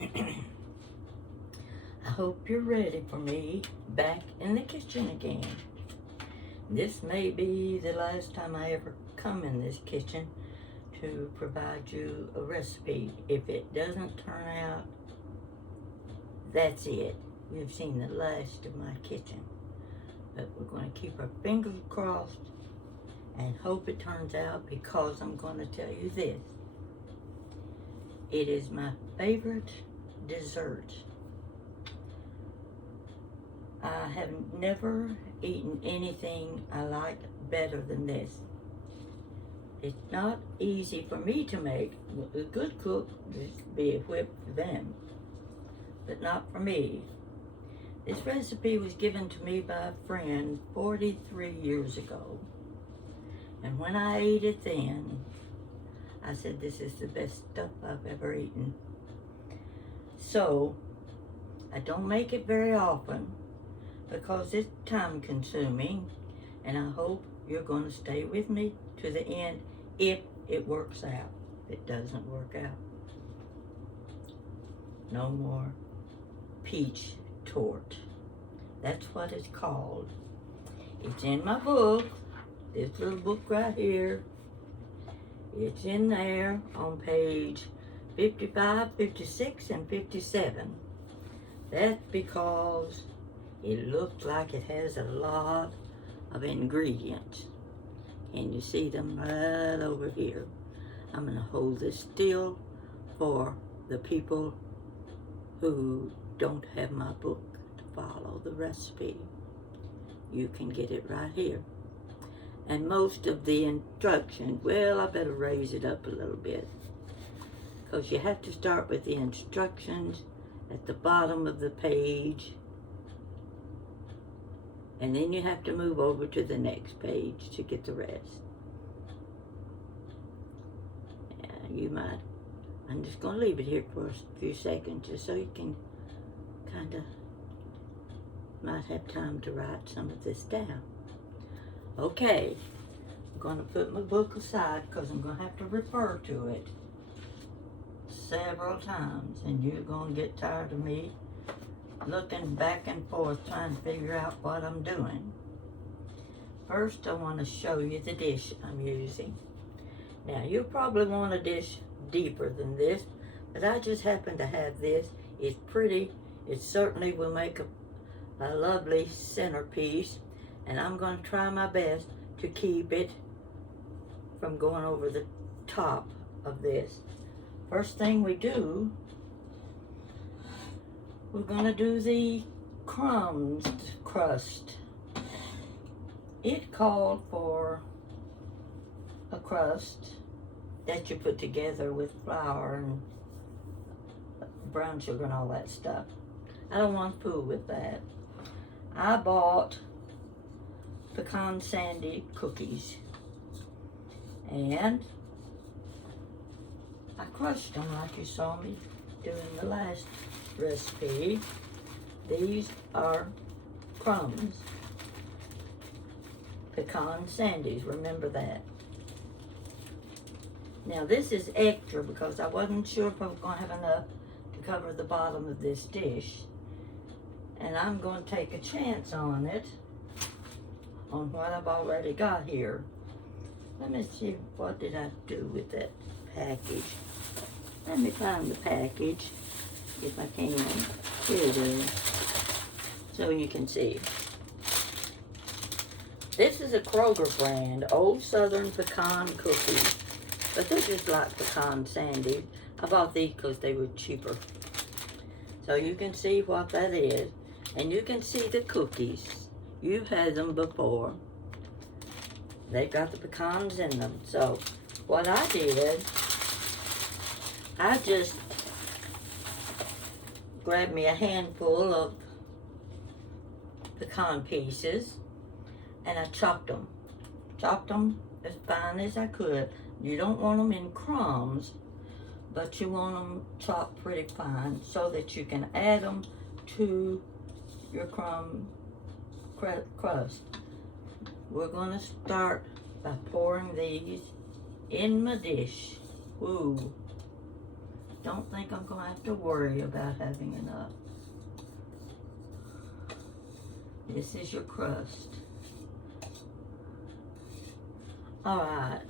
I hope you're ready for me back in the kitchen again. This may be the last time I ever come in this kitchen to provide you a recipe. If it doesn't turn out, that's it. You've seen the last of my kitchen. But we're going to keep our fingers crossed and hope it turns out, because I'm going to tell you this. It is my favorite dessert. I have never eaten anything I like better than this. It's not easy for me to make. A good cook would be a whip for them, but not for me. This recipe was given to me by a friend 43 years ago. And when I ate it then, I said, this is the best stuff I've ever eaten. So, I don't make it very often because it's time consuming, and I hope you're going to stay with me to the end if it works out. If it doesn't work out, no more peach torte. That's what it's called. It's in my book, this little book right here. It's in there on page 55, 56, and 57. That's because it looks like it has a lot of ingredients. And you see them right over here. I'm going to hold this still for the people who don't have my book to follow the recipe. You can get it right here. And most of the instructions, well, I better raise it up a little bit, because you have to start with the instructions at the bottom of the page, and then you have to move over to the next page to get the rest. You might, I'm just going to leave it here for a few seconds just so you can kind of, might have time to write some of this down. Okay, I'm going to put my book aside because I'm going to have to refer to it several times, and you're going to get tired of me looking back and forth trying to figure out what I'm doing. First, I want to show you the dish I'm using. Now, you probably want a dish deeper than this, but I just happen to have this. It's pretty. It certainly will make a lovely centerpiece, and I'm going to try my best to keep it from going over the top of this. First thing we do, we're going to do the crust. It called for a crust that you put together with flour and brown sugar and all that stuff. I don't want to fool with that. I bought pecan sandy cookies, and I crushed them like you saw me doing the last recipe. These are crumbs, pecan sandies, remember that. Now this is extra because I wasn't sure if I was going to have enough to cover the bottom of this dish, and I'm going to take a chance on it, on what I've already got here. Let me see, what did I do with that package? Let me find the package, if I can. Here it is, so you can see. This is a Kroger brand, Old Southern Pecan Cookies, but they're just like pecan sandy. I bought these because they were cheaper. So you can see what that is, and you can see the cookies. You've had them before. They've got the pecans in them. So what I did, I just grabbed me a handful of pecan pieces, and I chopped them. Chopped them as fine as I could. You don't want them in crumbs, but you want them chopped pretty fine so that you can add them to your crust. We're going to start by pouring these in my dish. Ooh, don't think I'm going to have to worry about having enough. This is your crust. Alright.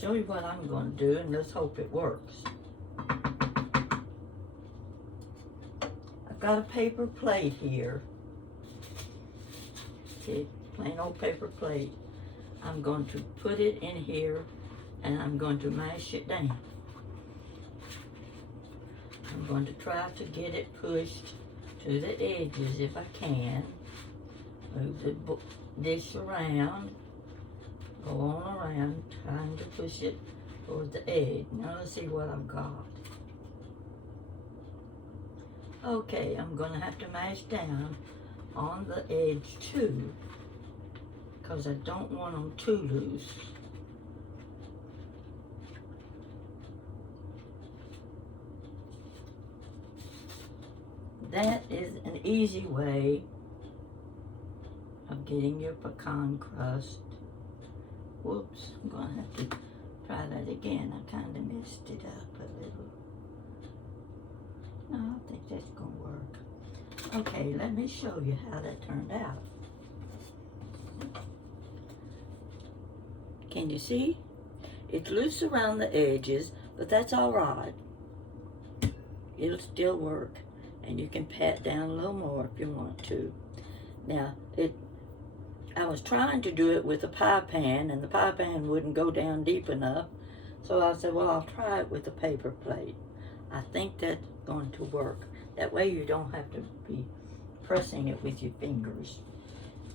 Show you what I'm going to do, and let's hope it works. I've got a paper plate here. Okay, plain old paper plate. I'm going to put it in here, and I'm going to mash it down. I'm going to try to get it pushed to the edges if I can. Move the dish around. Go on around, trying to push it towards the edge. Now let's see what I've got. Okay, I'm going to have to mash down on the edge too, because I don't want them too loose. That is an easy way of getting your pecan crust. Whoops, I'm going to have to try that again. I kind of messed it up a little. No, I think that's going to work. Okay, let me show you how that turned out. Can you see? It's loose around the edges, but that's all right. It'll still work, and you can pat down a little more if you want to. Now, I was trying to do it with a pie pan, and the pie pan wouldn't go down deep enough. So I said, well, I'll try it with a paper plate. I think that's going to work. That way you don't have to be pressing it with your fingers.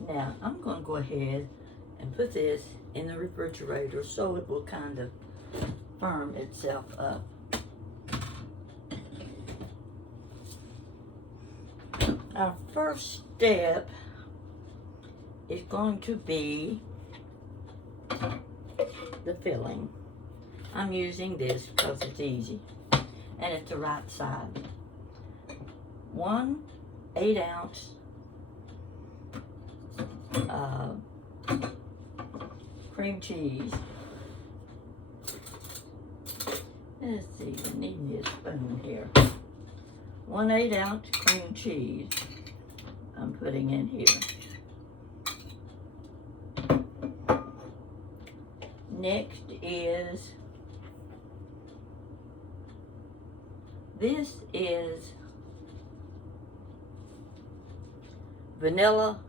Now, I'm going to go ahead and put this in the refrigerator so it will kind of firm itself up. Our first step is going to be the filling. I'm using this because it's easy and it's the right side. 1 8-ounce cream cheese. Let's see, we need me a spoon here. 1 8-ounce cream cheese I'm putting in here. Next is, this is vanilla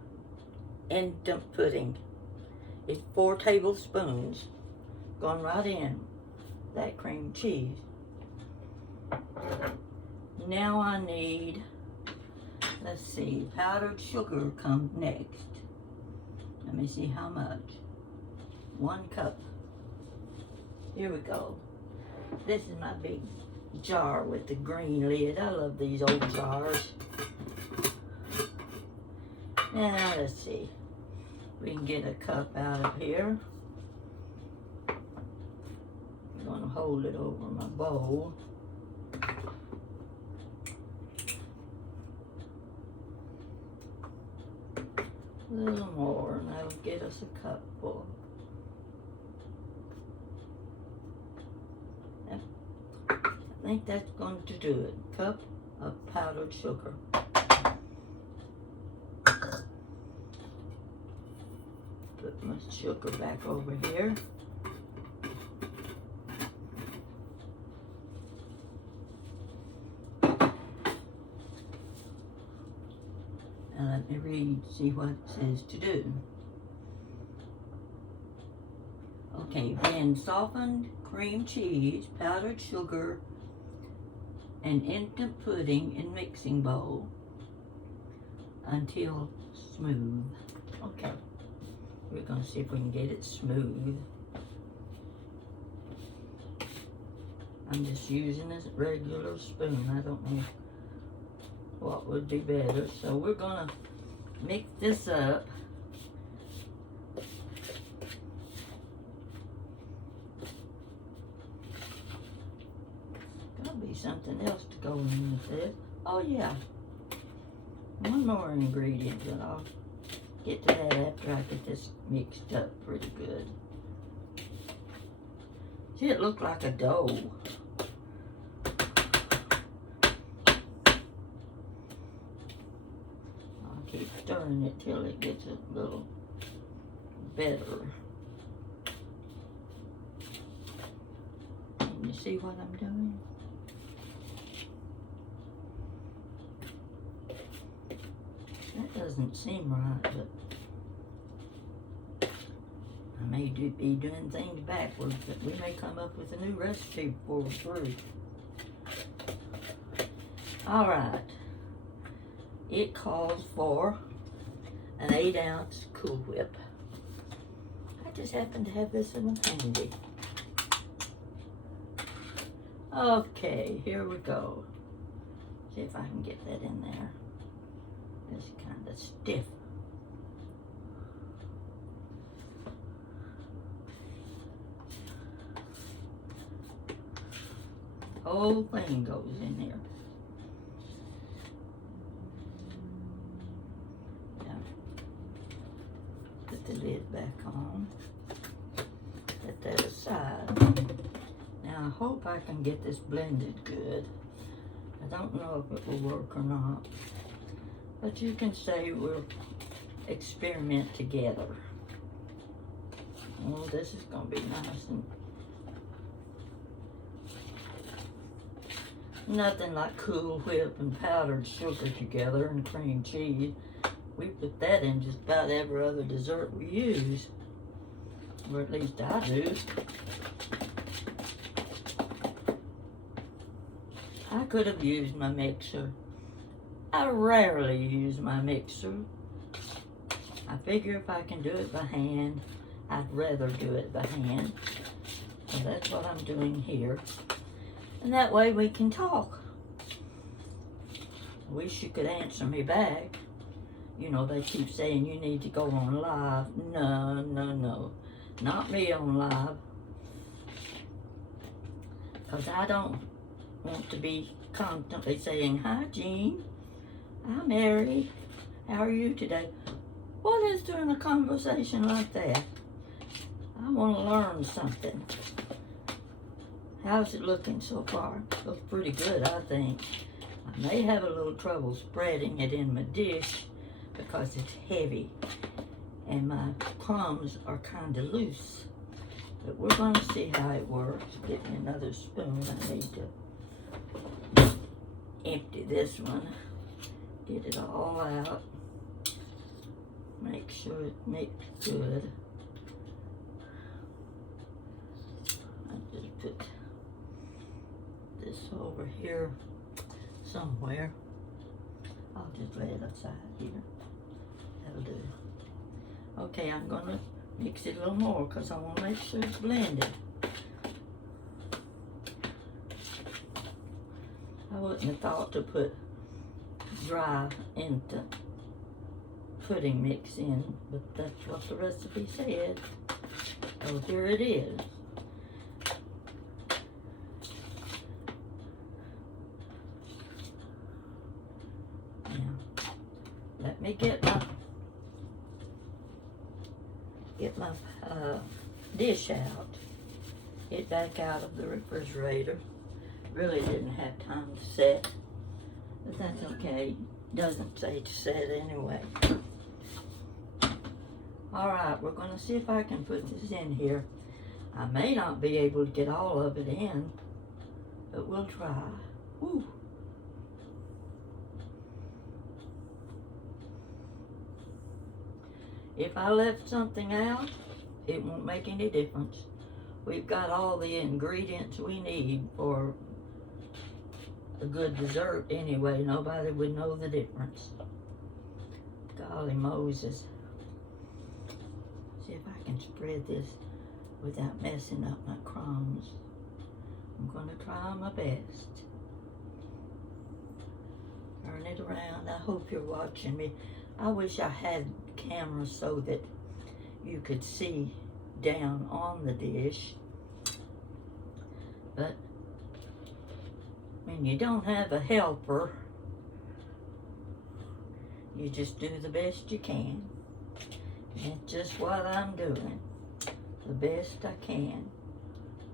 instant pudding. It's 4 tablespoons going right in that cream cheese. Now I need, let's see, powdered sugar comes next. Let me see how much. 1 cup. Here we go. This is my big jar with the green lid. I love these old jars. Now let's see. We can get a cup out of here. I'm going to hold it over my bowl. A little more, and that'll get us a cup full. I think that's going to do it. Cup of powdered sugar. Put my sugar back over here. And let me read, see what it says to do. Okay, then softened cream cheese, powdered sugar, and instant pudding in mixing bowl until smooth. Okay, we're going to see if we can get it smooth. I'm just using a regular spoon. I don't know what would be better. So we're going to mix this up. Something else to go in with this. Oh yeah, one more ingredient, but I'll get to that after I get this mixed up pretty good. See, it looked like a dough. I'll keep stirring it till it gets a little better. Can you see what I'm doing? That doesn't seem right, but I may be doing things backwards, but we may come up with a new recipe before we're through. All right. It calls for an 8-ounce Cool Whip. I just happen to have this one handy. Okay, here we go. See if I can get that in there. It's kind of stiff. Whole thing goes in there. Yeah. Put the lid back on. Set that aside. Now I hope I can get this blended good. I don't know if it will work or not. But you can say we'll experiment together. Oh, this is gonna be nice and nothing like Cool Whip and powdered sugar together and cream cheese. We put that in just about every other dessert we use. Or at least I do. I could have used my mixer. I rarely use my mixer. I figure if I can do it by hand, I'd rather do it by hand. So that's what I'm doing here. And that way we can talk. I wish you could answer me back. You know, they keep saying you need to go on live. No, no, no. Not me on live. Because I don't want to be constantly saying, "Hi, Jean. Hi, Mary. How are you today?" What is doing a conversation like that? I want to learn something. How's it looking so far? Looks pretty good, I think. I may have a little trouble spreading it in my dish because it's heavy and my crumbs are kind of loose. But we're going to see how it works. Get me another spoon. I need to empty this one. Get it all out. Make sure it mixes good. I just put this over here somewhere. I'll just lay it aside here. That'll do. Okay, I'm gonna mix it a little more because I want to make sure it's blended. I wouldn't have thought to put dry into pudding mix in, but that's what the recipe said. So here it is. Now, let me get my dish out. Get back out of the refrigerator. Really didn't have time to set, but that's okay. Doesn't say to set anyway. All right, we're going to see if I can put this in here. I may not be able to get all of it in, but we'll try. Woo. If I left something out, it won't make any difference. We've got all the ingredients we need for a good dessert anyway. Nobody would know the difference. Golly Moses. See if I can spread this without messing up my crumbs. I'm going to try my best. Turn it around. I hope you're watching me. I wish I had camera so that you could see down on the dish. But when you don't have a helper, you just do the best you can. And that's just what I'm doing. The best I can.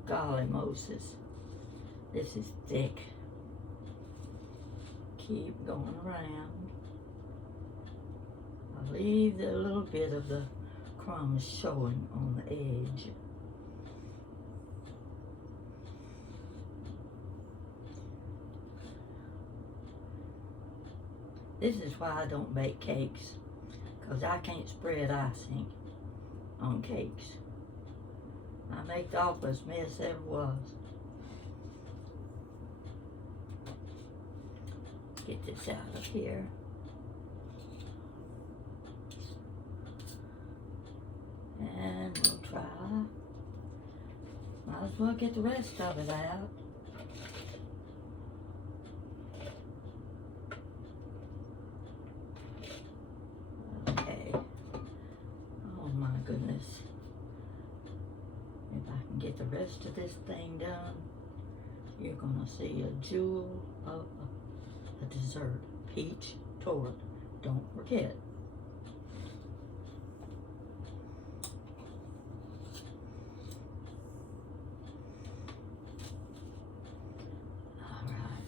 Golly Moses. This is thick. Keep going around. I'll leave a little bit of the crumbs showing on the edge. This is why I don't bake cakes, because I can't spread icing on cakes. I make the awfulest mess ever was. Get this out of here. And we'll try. Might as well get the rest of it out. Okay. Oh my goodness. If I can get the rest of this thing done, you're gonna see a jewel of a dessert. Peach torte. Don't forget.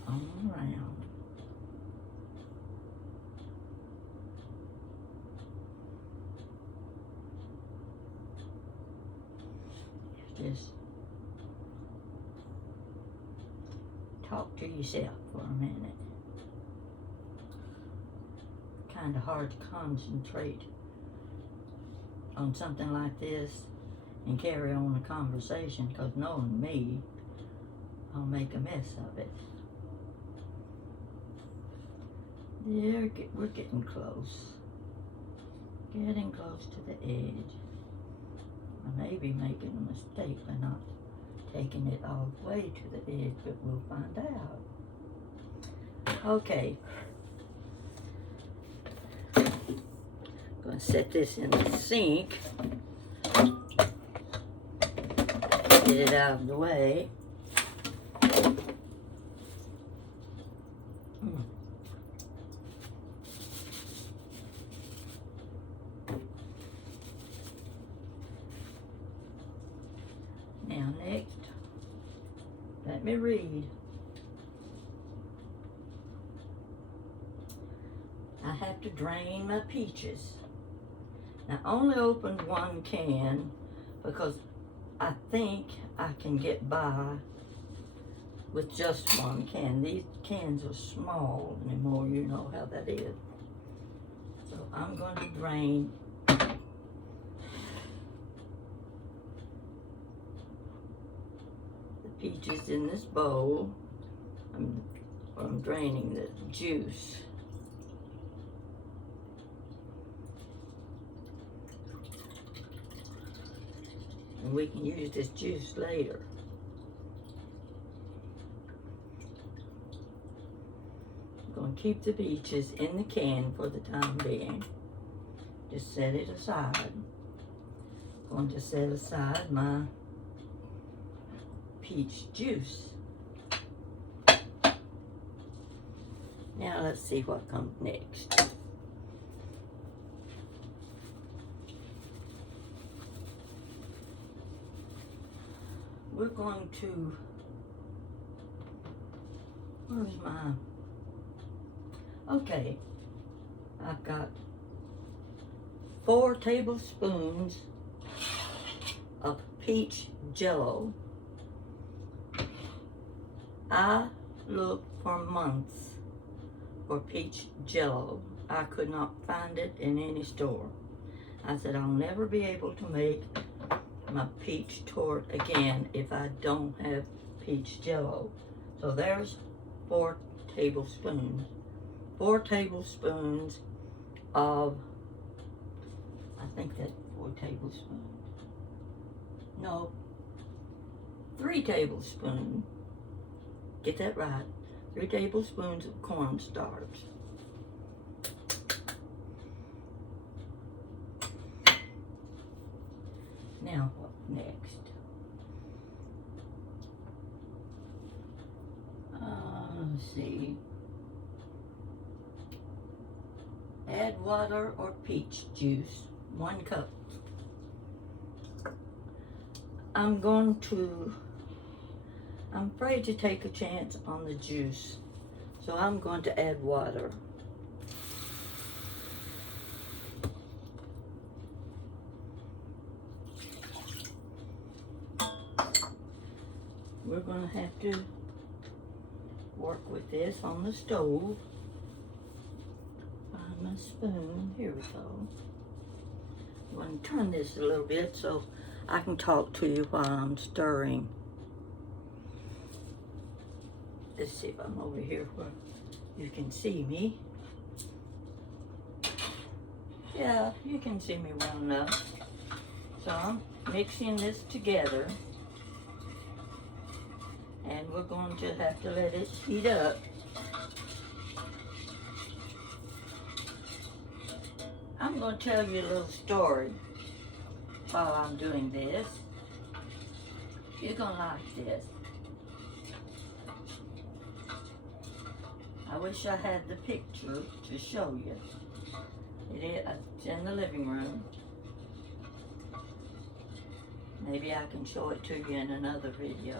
Around. Just talk to yourself for a minute. Kind of hard to concentrate on something like this and carry on a conversation, because knowing me, I'll make a mess of it. There, we're getting close. Getting close to the edge. I may be making a mistake by not taking it all the way to the edge, but we'll find out. Okay. Gonna set this in the sink. Get it out of the way. Now next, let me read. I have to drain my peaches. I only opened one can because I think I can get by with just one can. These cans are small anymore, you know how that is. So I'm going to drain peaches in this bowl. I'm draining the juice. And we can use this juice later. I'm going to keep the peaches in the can for the time being. Just set it aside. I'm going to set aside my peach juice. Now let's see what comes next. We're going to, where's my, okay, I've got 4 tablespoons of peach jello. I looked for months for peach jello. I could not find it in any store. I said, I'll never be able to make my peach torte again if I don't have peach jello. So there's 4 tablespoons. 4 tablespoons of, I think that's 4 tablespoons. No, 3 tablespoons. Get that right. 3 tablespoons of cornstarch. Now what next? Let's see. Add water or peach juice, 1 cup. I'm going to I'm afraid to take a chance on the juice, so I'm going to add water. We're going to have to work with this on the stove. Find my spoon. Here we go. I'm going to turn this a little bit so I can talk to you while I'm stirring. Let's see if I'm over here where you can see me. Yeah, you can see me well enough. So I'm mixing this together. And we're going to have to let it heat up. I'm going to tell you a little story while I'm doing this. You're going to like this. I wish I had the picture to show you. It's in the living room. Maybe I can show it to you in another video.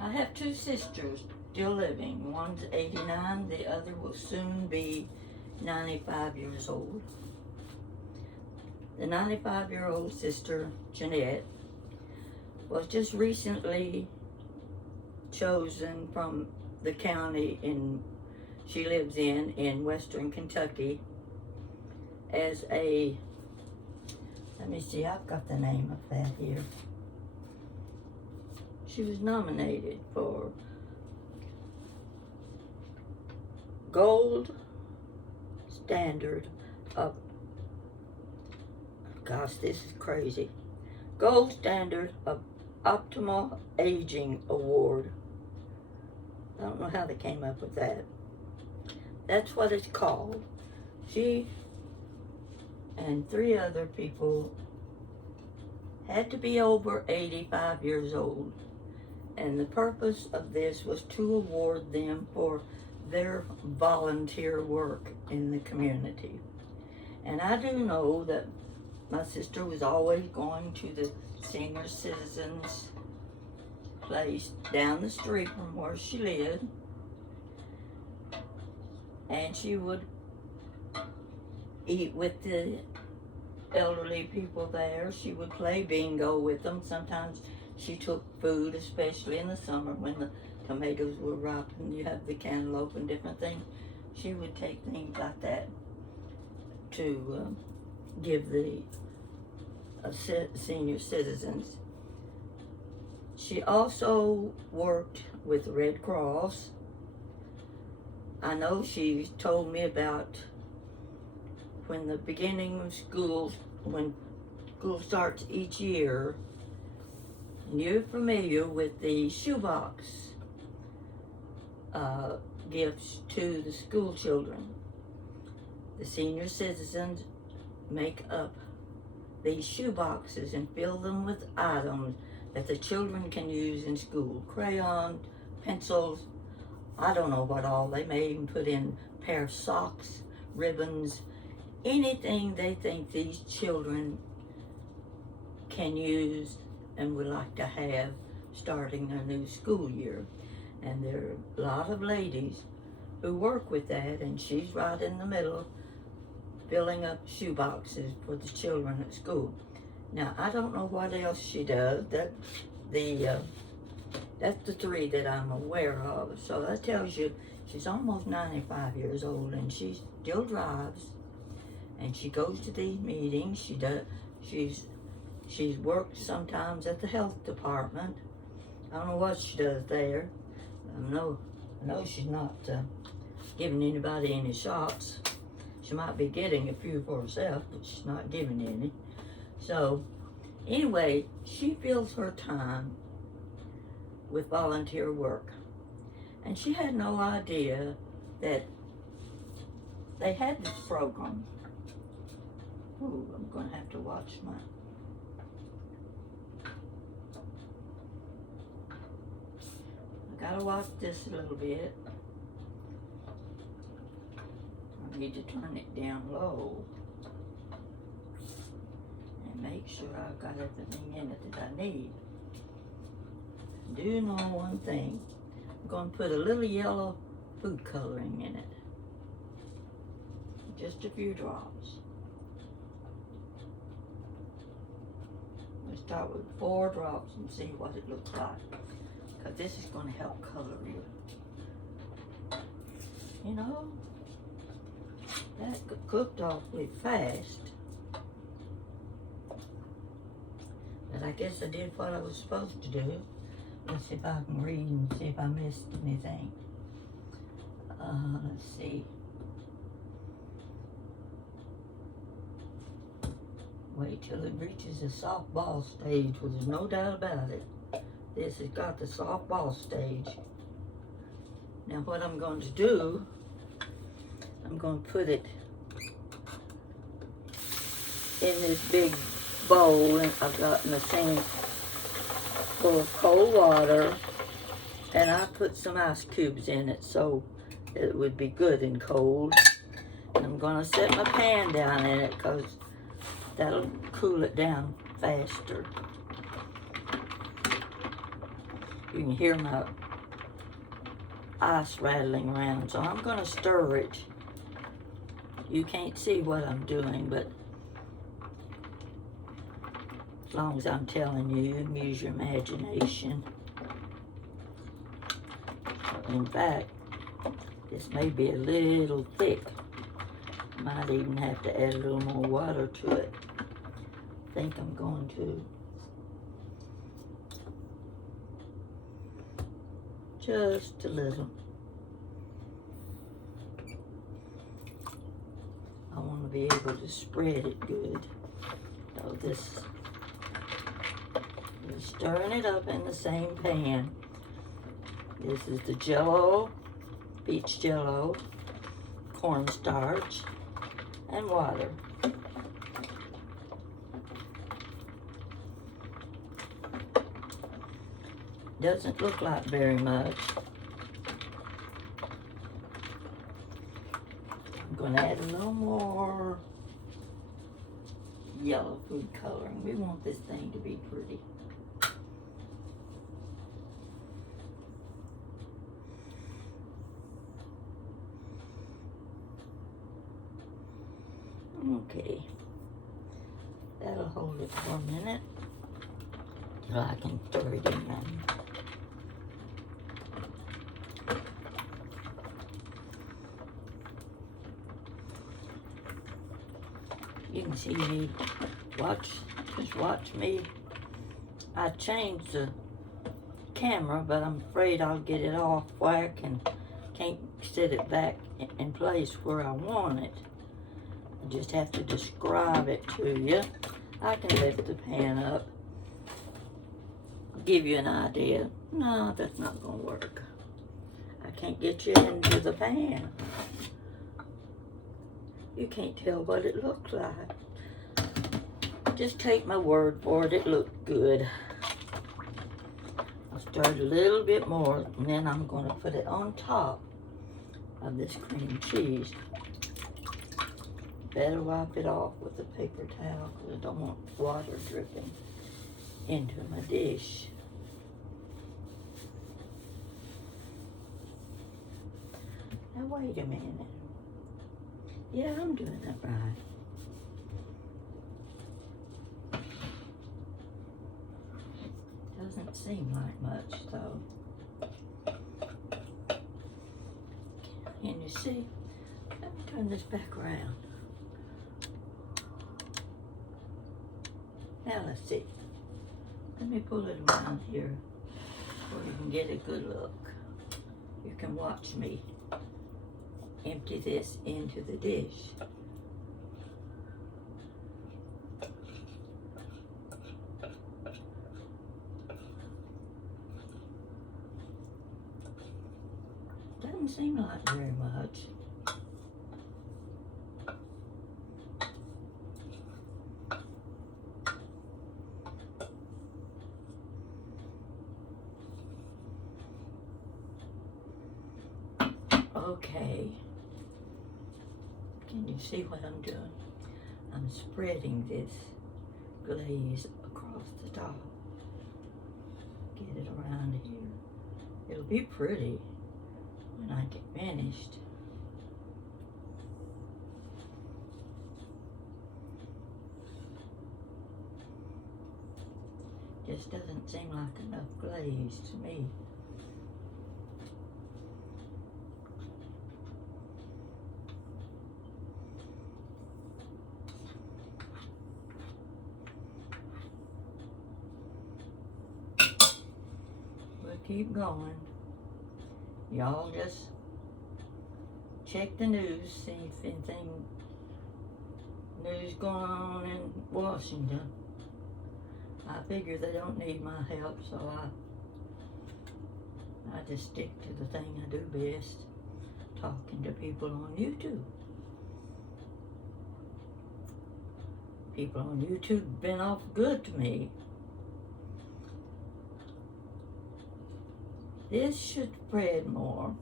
I have two sisters still living. One's 89, the other will soon be 95 years old. The 95-year-old sister, Jeanette, was just recently chosen from the county she lives in western Kentucky as a, let me see, I've got the name of that here. She was nominated for Gold Standard of, gosh, this is crazy. Gold Standard of Optimal Aging Award. I don't know how they came up with that. That's what it's called. She and 3 other people had to be over 85 years old. And the purpose of this was to award them for their volunteer work in the community. And I do know that my sister was always going to the senior citizens place down the street from where she lived. And she would eat with the elderly people there. She would play bingo with them. Sometimes she took food, especially in the summer when the tomatoes were ripe and you have the cantaloupe and different things. She would take things like that to give the senior citizens. She also worked with the Red Cross. I know she told me about when the beginning of school, when school starts each year, and you're familiar with the shoebox gifts to the school children. The senior citizens make up these shoe boxes and fill them with items that the children can use in school. Crayons, pencils, I don't know what all. They may even put in a pair of socks, ribbons, anything they think these children can use and would like to have starting a new school year. And there are a lot of ladies who work with that, and she's right in the middle filling up shoe boxes for the children at school. Now, I don't know what else she does. That's the 3 that I'm aware of. So that tells you she's almost 95 years old, and she still drives, and she goes to these meetings. She's worked sometimes at the health department. I don't know what she does there. I know she's not giving anybody any shots. She might be getting a few for herself, but she's not giving any. So, anyway, she fills her time with volunteer work. And she had no idea that they had this program. Ooh, I'm going to have to watch my... I gotta watch this a little bit. I need to turn it down low and make sure I've got everything in it that I need. do know one thing. I'm going to put a little yellow food coloring in it. Just a few drops. We'll start with 4 drops and see what it looks like. Because this is going to help color you. You know, that cooked awfully fast. But I guess I did what I was supposed to do. Let's see if I can read and see if I missed anything. Let's see. Wait till it reaches the soft ball stage, well, there's no doubt about it. This has got the soft ball stage. Now what I'm going to do, I'm going to put it in this big bowl, and I've got my sink full of cold water, and I put some ice cubes in it so it would be good and cold. And I'm going to set my pan down in it because that'll cool it down faster. You can hear my ice rattling around, so I'm going to stir it. You can't see what I'm doing, but as long as I'm telling you, you can use your imagination. In fact, this may be a little thick. Might even have to add a little more water to it. I think I'm going to. Just a little. I want to be able to spread it good. So this, we're stirring it up in the same pan. This is the Jello, peach Jello, cornstarch, and water. Doesn't look like very much. I'm going to add a little more yellow food coloring. We want this thing to be pretty. Okay, that'll hold it for a minute till I can stir it in. You can see me, just watch me. I changed the camera, but I'm afraid I'll get it off whack and can't set it back in place where I want it. I just have to describe it to you. I can lift the pan up, give you an idea. No, that's not gonna work. I can't get you into the pan. You can't tell what it looks like. Just take my word for it, it looked good. I'll stir it a little bit more, and then I'm gonna put it on top of this cream cheese. Better wipe it off with a paper towel because I don't want water dripping into my dish. Now wait a minute. Yeah, I'm doing that right. Doesn't seem like much though. Can you see? Let me turn this back around. Now let's see. Let me pull it around here where you can get a good look. You can watch me empty this into the dish. Doesn't seem like very much. Okay, can you see what I'm doing? I'm spreading this glaze across the top. Get it around here. be pretty when I get finished. Just doesn't seem like enough glaze to me. We'll keep going. Y'all just check the news, see if anything news going on in Washington. I figure they don't need my help, so I just stick to the thing I do best, talking to people on YouTube. People on YouTube have been off good to me. This should spread more.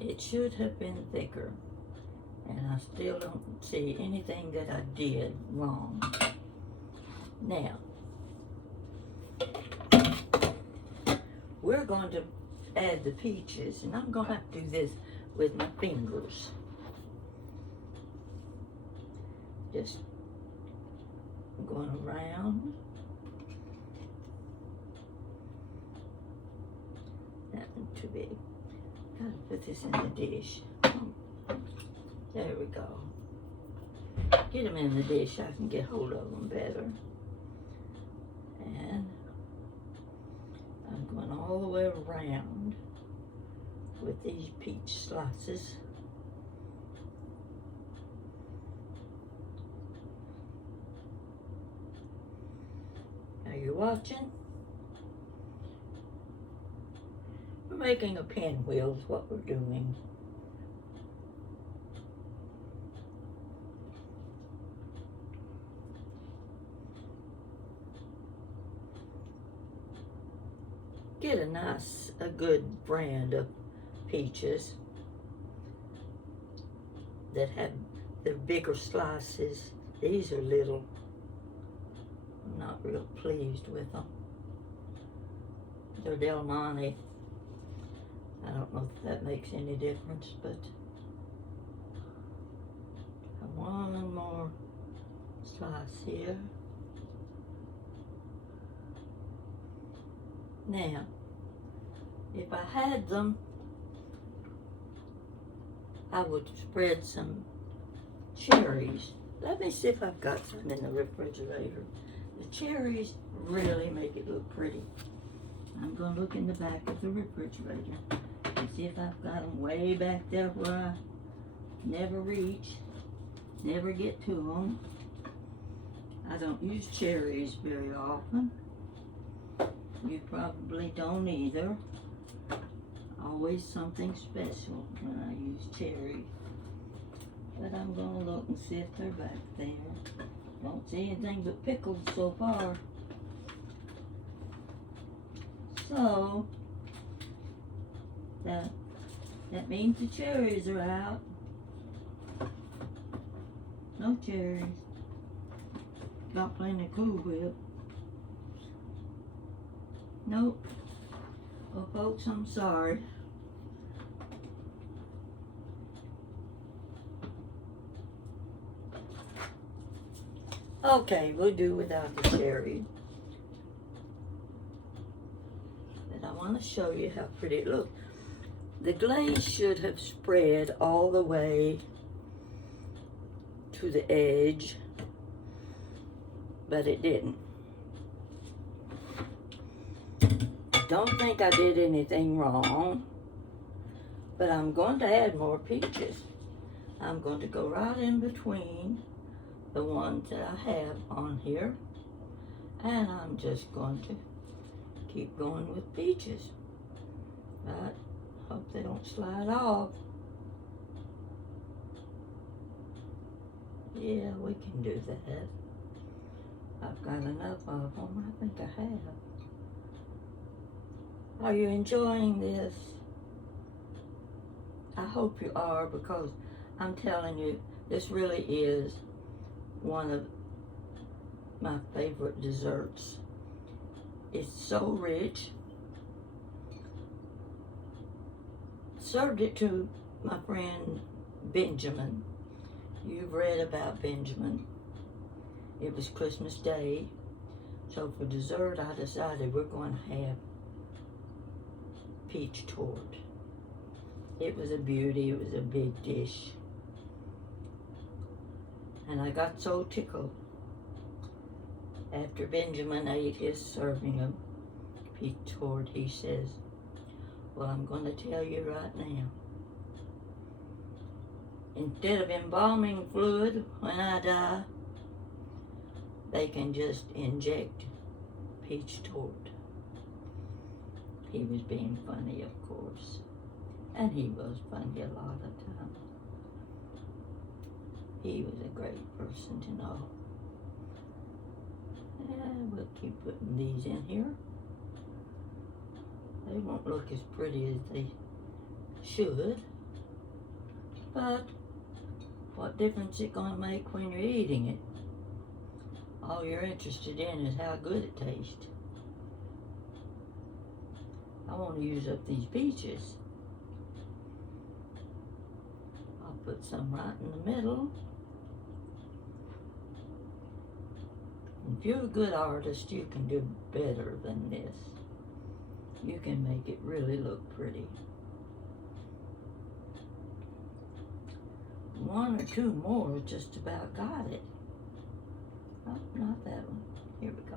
It should have been thicker. And I still don't see anything that I did wrong. Now, we're going to add the peaches, and I'm going to have to do this with my fingers. Just going around. That one too big. Gotta put this in the dish. There we go. Get them in the dish, I can get hold of them better. And I'm going all the way around with these peach slices. Are you watching? We're making a pinwheel is what we're doing. Get a good brand of peaches that have the bigger slices. These are little. I'm not real pleased with them. They're Del Monte. I don't know if that makes any difference, but one more slice here. Now, if I had them, I would spread some cherries. Let me see if I've got some in the refrigerator. The cherries really make it look pretty. I'm going to look in the back of the refrigerator and see if I've got them way back there where I never reach, never get to them. I don't use cherries very often. You probably don't either. Always something special when I use cherries. But I'm going to look and see if they're back there. Don't see anything but pickles so far. So, that means the cherries are out. No cherries. Got plenty of Cool Whip. Nope. Well, folks, I'm sorry. Okay, we'll do without the cherry. But I want to show you how pretty it looks. The glaze should have spread all the way to the edge, but it didn't. Don't think I did anything wrong, but I'm going to add more peaches. I'm going to go right in between the ones that I have on here, and I'm just going to keep going with peaches. But hope they don't slide off. Yeah, we can do that. I've got enough of them. I think I have. Are you enjoying this? I hope you are, because I'm telling you, this really is one of my favorite desserts. It's so rich. served it to my friend Benjamin. You've read about Benjamin. It was Christmas Day. So for dessert, I decided we're going to have peach torte. It was a beauty. It was a big dish. And I got so tickled after Benjamin ate his serving of peach torte. He says, well, I'm going to tell you right now. Instead of embalming fluid when I die, they can just inject peach torte. He was being funny, of course. And he was funny a lot of times. He was a great person to know. And we'll keep putting these in here. They won't look as pretty as they should. But what difference is it going to make when you're eating it? All you're interested in is how good it tastes. I want to use up these peaches. I'll put some right in the middle. If you're a good artist, you can do better than this. You can make it really look pretty. One or two more just about got it. Oh, not that one. Here we go.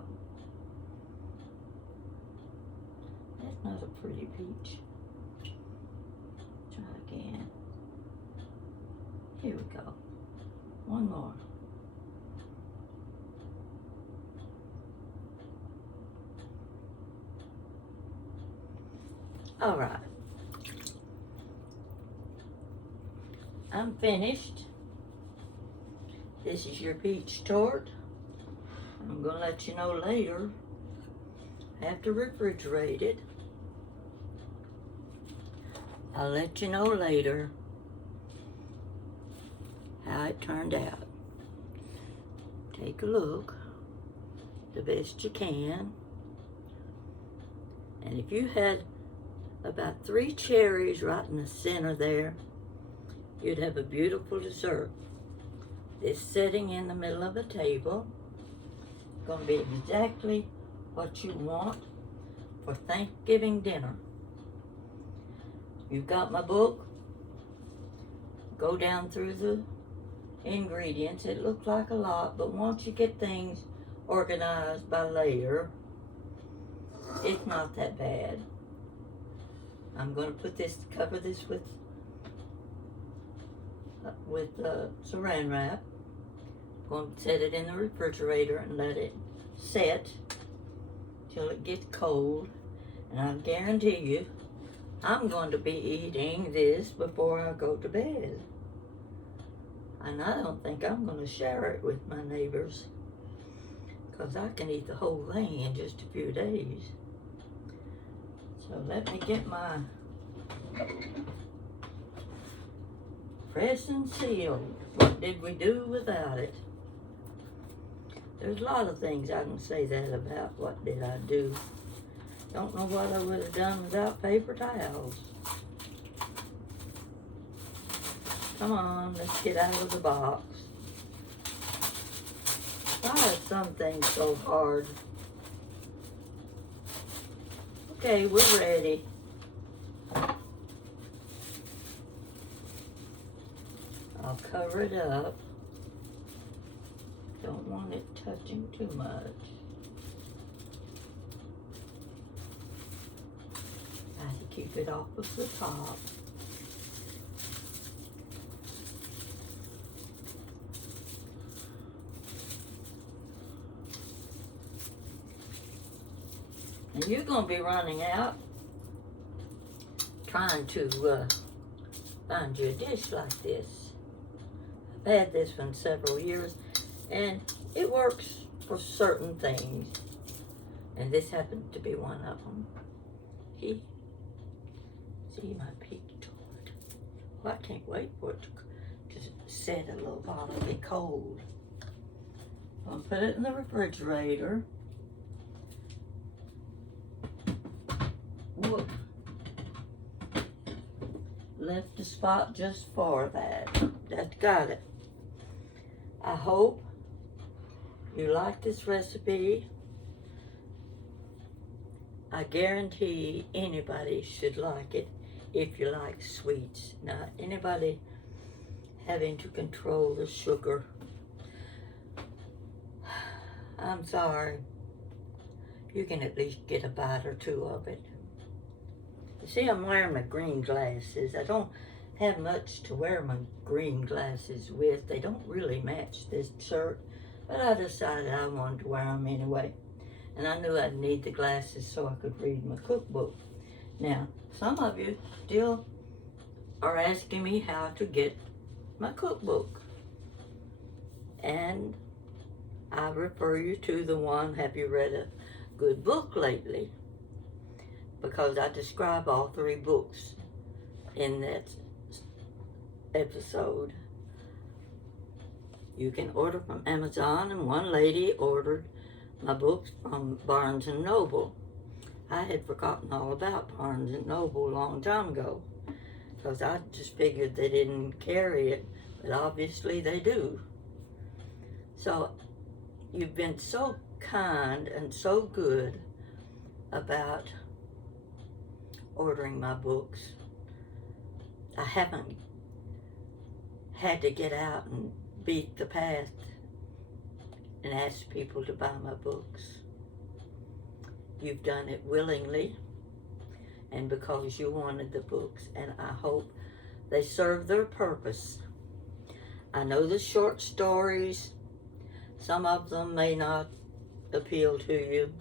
That's not a pretty peach. Try again. Here we go. One more. All right. I'm finished. This is your peach torte. I'm going to let you know later. I have to refrigerate it. I'll let you know later how it turned out. Take a look the best you can. And if you had about 3 cherries right in the center there, you'd have a beautiful dessert. This setting in the middle of a table is going to be exactly what you want for Thanksgiving dinner. You've got my book. Go down through the ingredients. It looks like a lot, but once you get things organized by layer, it's not that bad. I'm going to put this, cover this with saran wrap. I'm going to set it in the refrigerator and let it set till it gets cold. And I guarantee you, I'm going to be eating this before I go to bed. And I don't think I'm going to share it with my neighbors, because I can eat the whole thing in just a few days. So let me get my press and seal. What did we do without it? There's a lot of things I can say that about. What did I do? Don't know what I would have done without paper towels. Come on, let's get out of the box. Why are some things so hard? Okay, we're ready. I'll cover it up. Don't want it touching too much. Try to keep it off of the top. And you're going to be running out trying to find you a dish like this. I've had this one several years, and it works for certain things. And this happened to be one of them. See my peach torte. Well, I can't wait for it to set a little while and be cold. I'll put it in the refrigerator. Whoop. left a spot just for that. That's got it. I hope you like this recipe. I guarantee anybody should like it if you like sweets. Not anybody having to control the sugar. I'm sorry. You can at least get a bite or two of it. You see, I'm wearing my green glasses. I don't have much to wear my green glasses with. They don't really match this shirt, but I decided I wanted to wear them anyway. And I knew I'd need the glasses so I could read my cookbook. Now, some of you still are asking me how to get my cookbook. And I refer you to the one, have you read a good book lately? Because I describe all 3 books in that episode. You can order from Amazon, and one lady ordered my books from Barnes & Noble. I had forgotten all about Barnes & Noble a long time ago, because I just figured they didn't carry it, but obviously they do. So you've been so kind and so good about ordering my books. I haven't had to get out and beat the path and ask people to buy my books. You've done it willingly and because you wanted the books, and I hope they serve their purpose. I know the short stories, some of them may not appeal to you,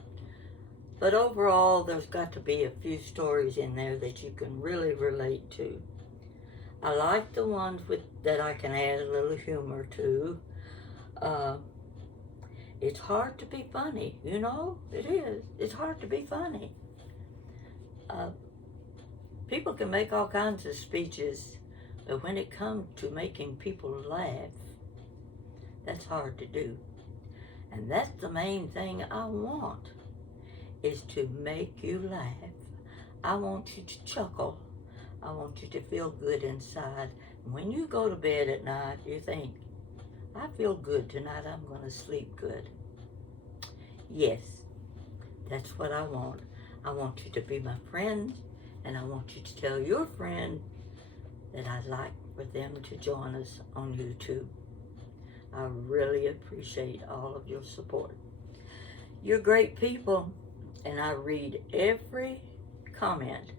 but overall there's got to be a few stories in there that you can really relate to. I like the ones that I can add a little humor to. It's hard to be funny, you know? It is. It's hard to be funny. People can make all kinds of speeches, but when it comes to making people laugh, that's hard to do. And that's the main thing I want, is to make you laugh. I want you to chuckle. I want you to feel good inside. When you go to bed at night, you think, I feel good tonight, I'm going to sleep good. Yes, that's what I want. I want you to be my friend, and I want you to tell your friend that I'd like for them to join us on YouTube. I really appreciate all of your support. You're great people, and I read every comment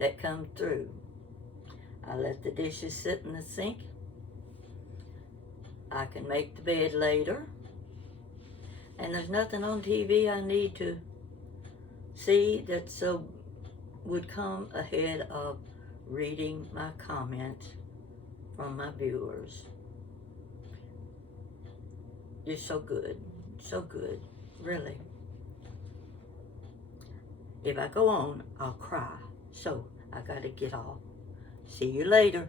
that comes through. I let the dishes sit in the sink. I can make the bed later. And there's nothing on TV I need to see that would come ahead of reading my comments from my viewers. You're so good, really. If I go on, I'll cry. So I gotta get off. See you later.